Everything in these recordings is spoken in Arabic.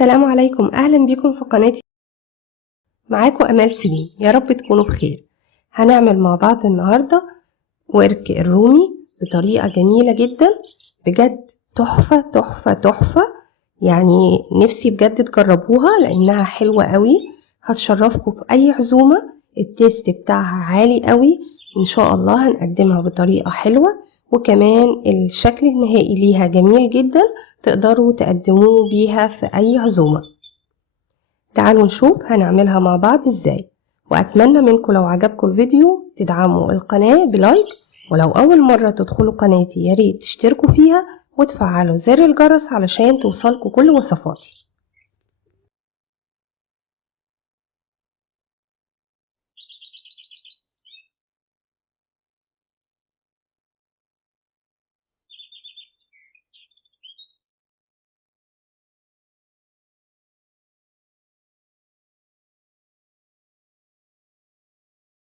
السلام عليكم، أهلا بكم في قناتي. معاكم أمال سليم، يا رب تكونوا بخير. هنعمل مع بعض النهاردة ورك الرومي بطريقة جميلة جدا، بجد تحفة تحفة تحفة. يعني نفسي بجد تجربوها لأنها حلوة قوي، هتشرفكم في أي عزومة. التيست بتاعها عالي قوي، إن شاء الله هنقدمها بطريقة حلوة، وكمان الشكل النهائي ليها جميل جدا، تقدروا تقدموه بيها في أي عزومة. تعالوا نشوف هنعملها مع بعض ازاي. واتمنى منكم لو عجبكم الفيديو تدعموا القناة بلايك، ولو اول مرة تدخلوا قناتي ياريت تشتركوا فيها وتفعلوا زر الجرس علشان توصلكوا كل وصفاتي.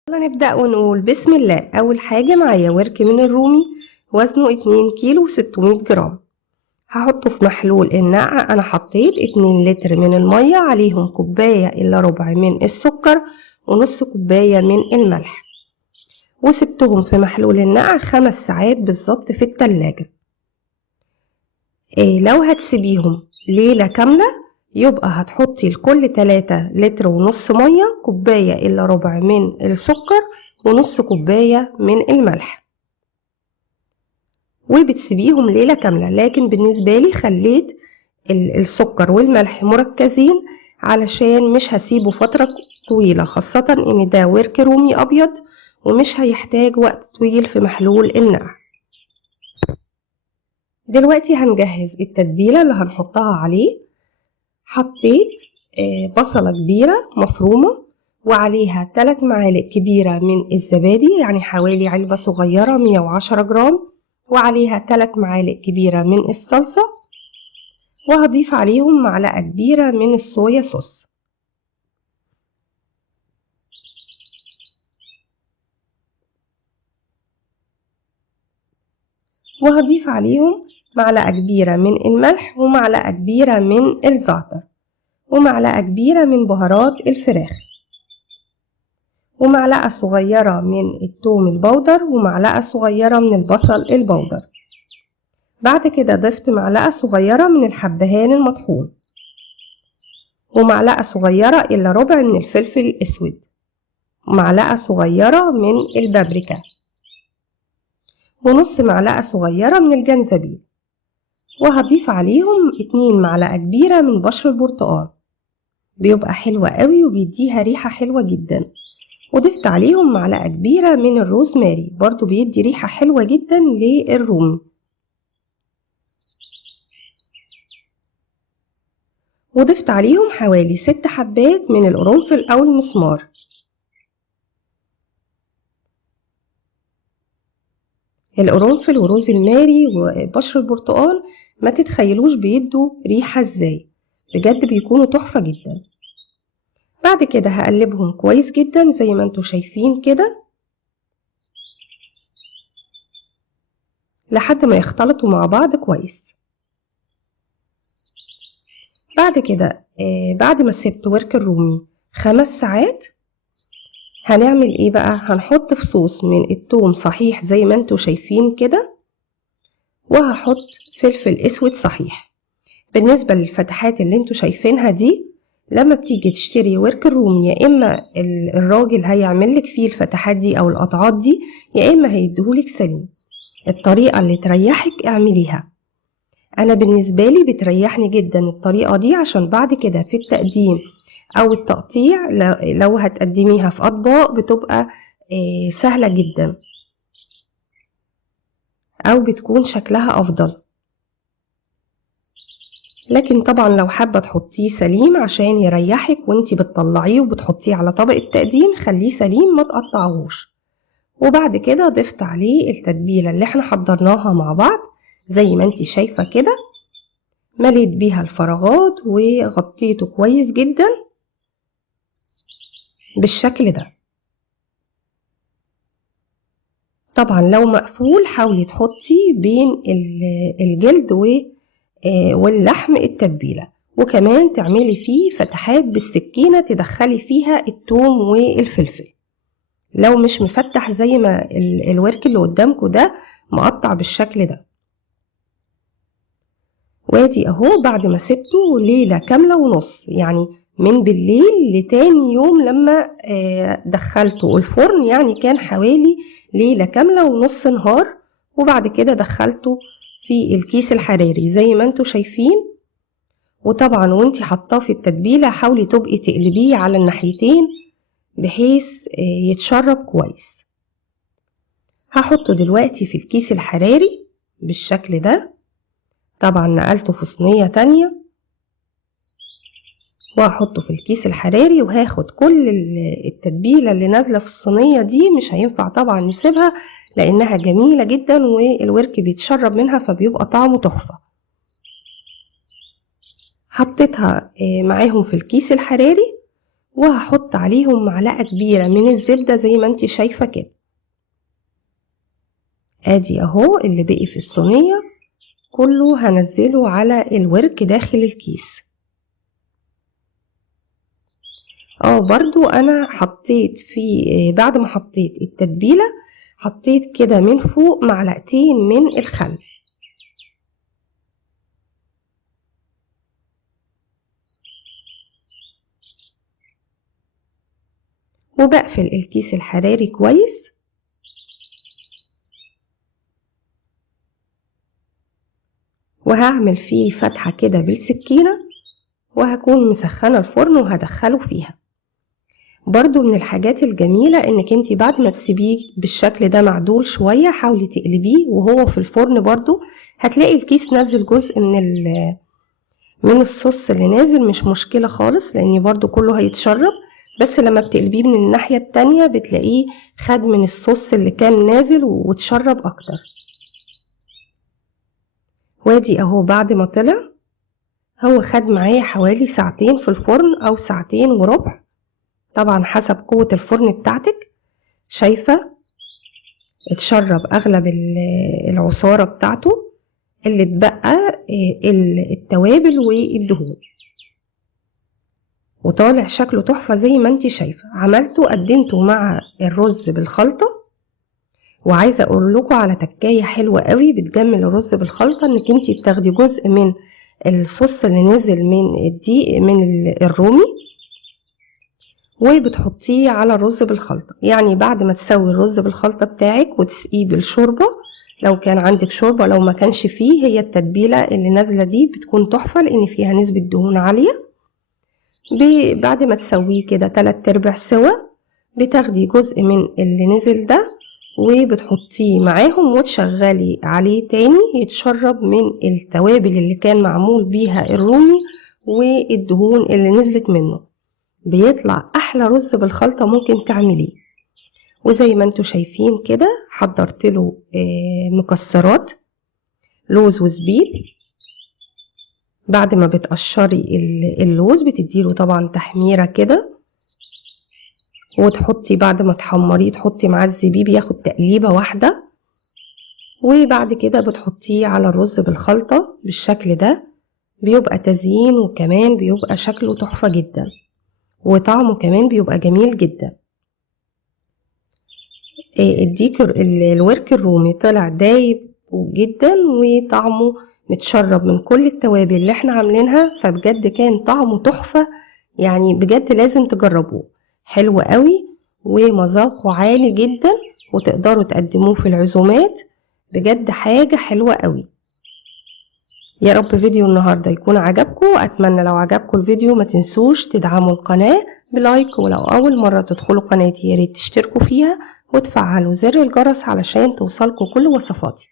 يلا نبدأ ونقول بسم الله. اول حاجة معايا ورك من الرومي وزنه 2 كيلو و600 جرام. هحطه في محلول النقع. انا حطيت 2 لتر من المية، عليهم كوباية الا ربع من السكر ونص كوباية من الملح، وسبتهم في محلول النقع 5 ساعات بالظبط في التلاجة. لو هتسيبيهم ليلة كاملة يبقى هتحطي لكل 3 لتر ونص مية كوباية الا ربع من السكر ونص كوباية من الملح، وبتسيبيهم ليلة كاملة. لكن بالنسبة لي خليت السكر والملح مركزين علشان مش هسيبه فترة طويلة، خاصة ان ده ورك رومي ابيض ومش هيحتاج وقت طويل في محلول النقع. دلوقتي هنجهز التتبيلة اللي هنحطها عليه. حطيت بصلة كبيرة مفرومة، وعليها 3 معالق كبيرة من الزبادي، يعني حوالي علبة صغيرة 110 جرام، وعليها 3 معالق كبيرة من الصلصة، وهضيف عليهم معلقة كبيرة من الصويا صوص، وهضيف عليهم معلقة كبيرة من الملح ومعلقة كبيرة من الزعتر ومعلقة كبيرة من بهارات الفراخ ومعلقة صغيرة من الثوم البودر ومعلقة صغيرة من البصل البودر. بعد كده ضفت معلقة صغيرة من الحبهان المطحون ومعلقة صغيرة إلا ربع من الفلفل الأسود ومعلقة صغيرة من البابريكا ونص معلقة صغيرة من الجنزبيل، وهضيف عليهم 2 معلقة كبيرة من بشر البرتقال، بيبقى حلوة قوي وبيديها ريحة حلوة جدا. وضفت عليهم معلقة كبيرة من الروزماري، برضو بيدي ريحة حلوة جدا للرومي. وضفت عليهم حوالي 6 حبات من القرنفل أو المسمار. القرنفل وروز الماري وبشر البرتقال ما تتخيلوش بيدوا ريحة ازاي، بجد بيكونوا تحفة جدا. بعد كده هقلبهم كويس جدا زي ما انتوا شايفين كده لحد ما يختلطوا مع بعض كويس. بعد كده بعد ما سبت ورك الرومي 5 ساعات هنعمل ايه بقى؟ هنحط في صوص من التوم صحيح زي ما انتوا شايفين كده، وهحط فلفل اسود صحيح. بالنسبة للفتحات اللي انتوا شايفينها دي، لما بتيجي تشتري ورك الرومي يا اما الراجل هيعملك فيه الفتحات دي او القطعات دي، يا اما هيديهولك سليم. الطريقة اللي تريحك اعمليها. انا بالنسبة لي بتريحني جدا الطريقة دي، عشان بعد كده في التقديم او التقطيع لو هتقدميها في اطباق بتبقى سهلة جدا، او بتكون شكلها افضل. لكن طبعا لو حابة تحطيه سليم عشان يريحك وانتي بتطلعيه وبتحطيه على طبق التقديم، خليه سليم ما تقطعهوش. وبعد كده ضفت عليه التتبيلة اللي احنا حضرناها مع بعض زي ما انتي شايفة كده، مليت بيها الفراغات وغطيته كويس جدا بالشكل ده. طبعا لو مقفول حاولي تحطي بين الجلد واللحم التتبيلة، وكمان تعملي فيه فتحات بالسكينة تدخلي فيها الثوم والفلفل لو مش مفتح زي ما الورك اللي قدامكم ده مقطع بالشكل ده. وادي اهو بعد ما سبته ليلة كاملة ونص، يعني من بالليل لتاني يوم لما دخلته الفرن، يعني كان حوالي ليلة كاملة ونص نهار. وبعد كده دخلته في الكيس الحراري زي ما انتوا شايفين. وطبعا وانتي حطاه في التتبيلة حاولي تبقي تقلبيه على الناحيتين بحيث يتشرب كويس. هحطه دلوقتي في الكيس الحراري بالشكل ده. طبعا نقلته في صينية تانية وهحطه في الكيس الحراري، وهاخد كل التتبيلة اللي نازلة في الصينية دي، مش هينفع طبعا نسيبها لانها جميلة جدا والورك بيتشرب منها فبيبقى طعمه تحفة. حطيتها معاهم في الكيس الحراري وهحط عليهم معلقة كبيرة من الزبدة زي ما انت شايفة كده. ادي اهو اللي بقي في الصينية كله هنزله على الورك داخل الكيس. برضو انا حطيت في بعد ما حطيت التتبيلة حطيت كده من فوق معلقتين من الخل. وبقفل الكيس الحراري كويس. وهعمل فيه فتحة كده بالسكينة وهكون مسخنة الفرن وهدخله فيها. برضو من الحاجات الجميلة انك انتي بعد ما تسيبيه بالشكل ده معدول شوية حاولي تقلبيه وهو في الفرن برضو هتلاقي الكيس نزل جزء من الصوص اللي نازل، مش مشكلة خالص لان برضو كله هيتشرب، بس لما بتقلبيه من الناحية التانية بتلاقيه خد من الصوص اللي كان نازل وتشرب اكتر. وادي اهو بعد ما طلع هو خد معايا حوالي ساعتين في الفرن او ساعتين وربع، طبعا حسب قوة الفرن بتاعتك. شايفة اتشرب اغلب العصارة بتاعته، اللي اتبقى التوابل والدهون، وطالع شكله تحفة زي ما انت شايفة. عملته قدمته مع الرز بالخلطة. وعايزة اقول لكم على تكاية حلوة قوي بتجمل الرز بالخلطة، انك انت بتاخدي جزء من الصوص اللي نزل من الدقيق من الرومي وبتحطيه على الرز بالخلطة. يعني بعد ما تسوي الرز بالخلطة بتاعك وتسقيه بالشوربة لو كان عندك شوربة، لو ما كانش فيه هي التتبيلة اللي نازلة دي بتكون تحفة لان فيها نسبة دهون عالية. بعد ما تسويه كده 3/4 سوا بتاخدي جزء من اللي نزل ده وبتحطيه معاهم وتشغلي عليه تاني يتشرب من التوابل اللي كان معمول بيها الرومي والدهون اللي نزلت منه. بيطلع احلى رز بالخلطة ممكن تعمليه. وزي ما انتوا شايفين كده حضرت له مكسرات لوز وزبيب. بعد ما بتقشري اللوز بتديله طبعا تحميرة كده، وتحطي بعد ما تحمريه تحطي معاه الزبيب ياخد تقليبة واحدة، وبعد كده بتحطيه على الرز بالخلطة بالشكل ده. بيبقى تزيين وكمان بيبقى شكله تحفة جدا وطعمه كمان بيبقى جميل جدا. الورك الرومي طلع دايب جدا وطعمه متشرب من كل التوابل اللي احنا عاملينها، فبجد كان طعمه تحفة. يعني بجد لازم تجربوه، حلو قوي ومذاقه عالي جدا وتقدروا تقدموه في العزومات. بجد حاجة حلوة قوي. يا رب فيديو النهاردة يكون عجبكم. اتمنى لو عجبكم الفيديو ما تنسوش تدعموا القناة بلايك، ولو اول مرة تدخلوا قناتي ياريت تشتركوا فيها وتفعلوا زر الجرس علشان توصلكم كل وصفاتي.